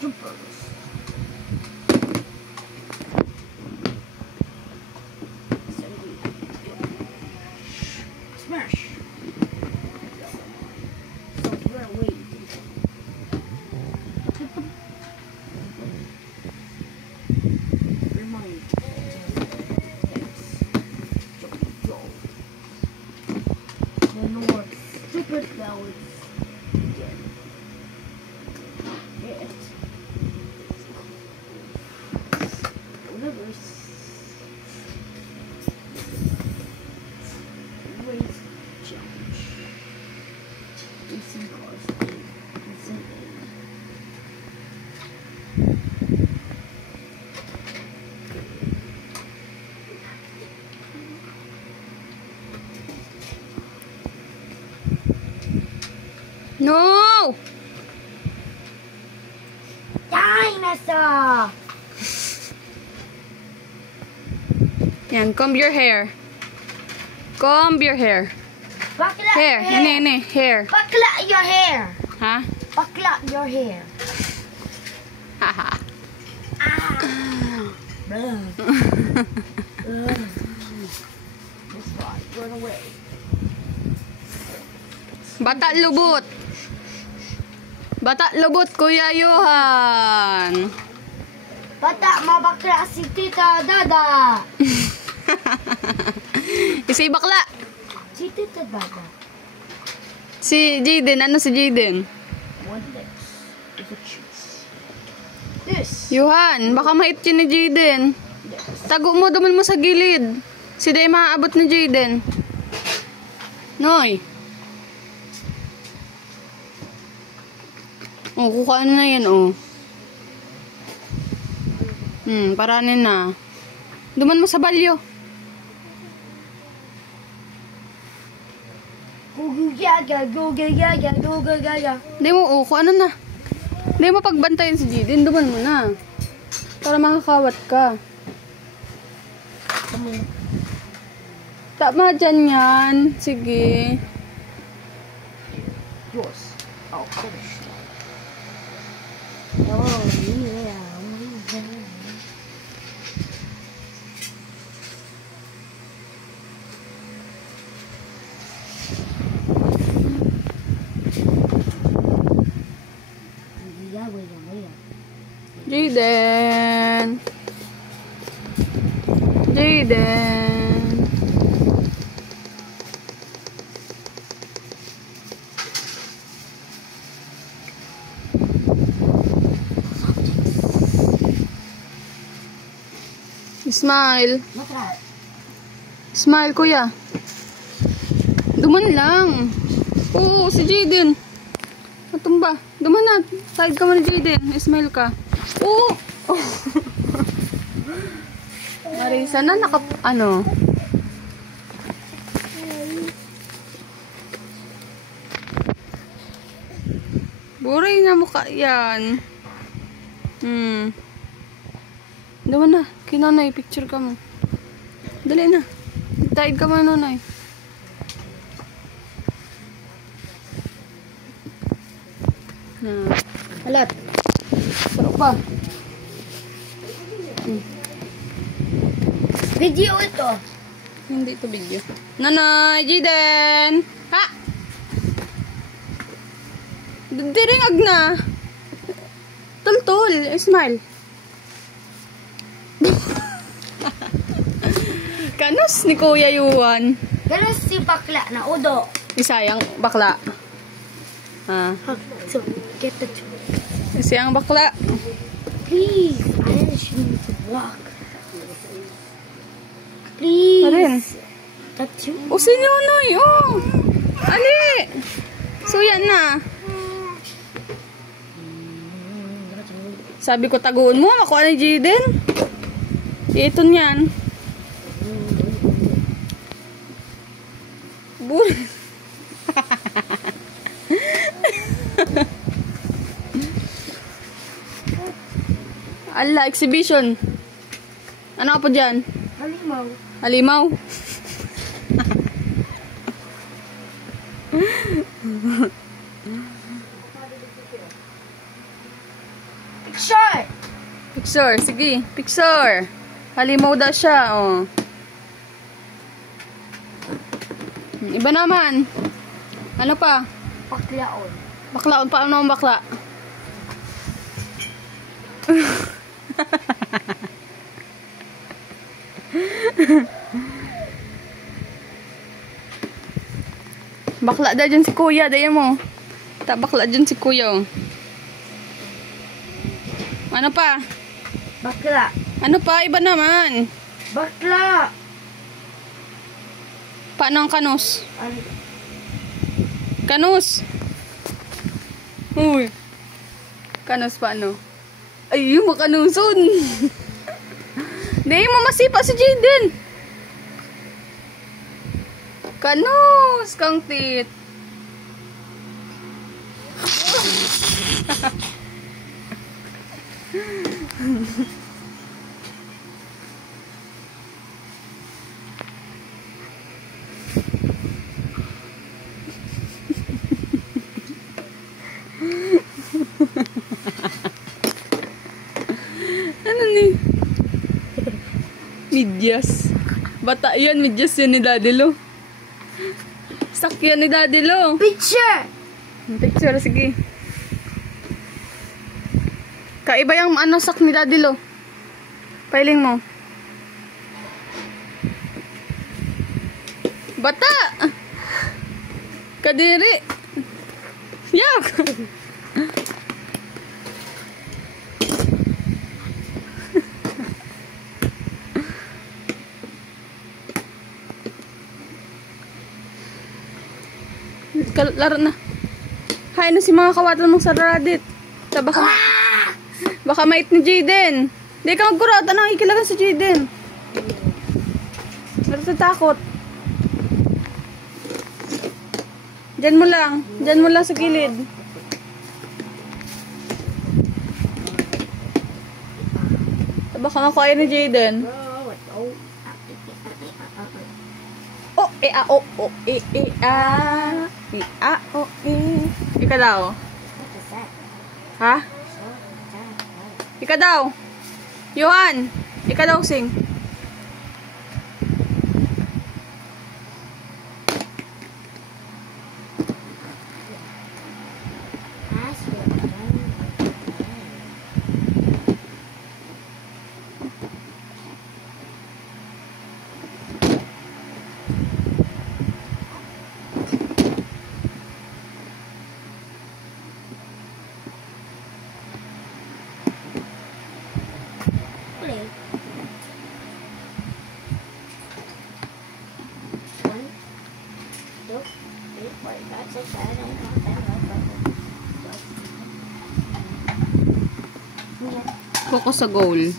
Jumpers. Smash. Software wait. Remind. The North. Stupid ballots. No! Dinosaur! Yan, comb your hair. Comb your hair. Bakla Hair. your hair. Ini, hair. Bakla your hair. Ha? Bakla your hair. Haha. That's right. Run away. Bata lubot. Bata lubot, Kuya Johan. Bata, mabakla si Tita Dada. Si bakla. Si Tita Dada. Si Jaden. Ano si Jaden? One next is a cheese. This. Johan, baka mait yun ni Jaden. Tago mo, duman mo sa gilid. Si Day maaabot ni Jaden. Noy. Oh, kukaan na yan, oh. Paranin na. Duman mo sa balyo. Gugugaga, gugugaga, gugugaga. Hindi mo, oh, kuhaan na. Hindi mo pagbantayan si Jaden. Duman mo na. Para makakawat ka. Tama dyan yan. Sige. Yours. I'll finish. Oh, yeah. Jaden. Jaden. Smile. Smile, kuya. Duman lang. Oo, si Jaden. Matumba. Duman na. Side ka mo ni Jaden. Smile ka. Oo. Oh. Marisa na ano. Buray na mukha yan. Duman na. Kinanay, picture ka mo. Dali na. Side ka mo, nanay. Alat. Sarap pa. Video ito. Hindi ito video. Nanay, Jaden! Ha? Diringag na. Tultul. Smile. Kanos ni Kuya Yuan. Ganun si bakla na udo. Isayang bakla. So, get the tool. Isayang bakla. Please, I ask you to walk. Please. Parin. Tattoo. O, sinunoy. Oh. Ali. Suyan na. Sabi ko, taguan mo. Makuha ni Jaden. Ito niyan. Ala, exhibition. Ano po dyan? Halimaw. Halimaw. Picture, sige. Picture. Halimaw daw siya, oh. Iba naman. Ano pa? Baklaon. Baklaon. Paano ang bakla? Bakla da dyan si kuya. Daya mo. Bakla dyan si kuya, oh. Ano pa? Bakla. Ano pa? Iba naman. Bakla. Paano ang kanus? Ano? Kanus. Uy. Kanus paano? Ay, yung makanuson. Hindi mo masipa si Jaden. Kanus. Kang tit. Ano ni? Midyas. Bata yan, midyas yan ni Daddy Lo. Sakyan ni Daddy Lo. Picture. Picture, sige. Kaiba yung ano sak ni Daddy Lo. Pailing mo. Bata! Kadiri! Yak! Laro na. Hay na si mga kawatan mong sa Reddit. Baka mait ni Jaden. Hindi ka magkurata nang ikilagan si Jaden. Natatakot. Diyan mo lang. Diyan mo lang sa gilid. Baka makuha ni Jaden. O, e, a, o, e, a. E, a, o, e. Ika daw. Ha? Ika daw. Johan. Ika daw sing. Focus sa goal.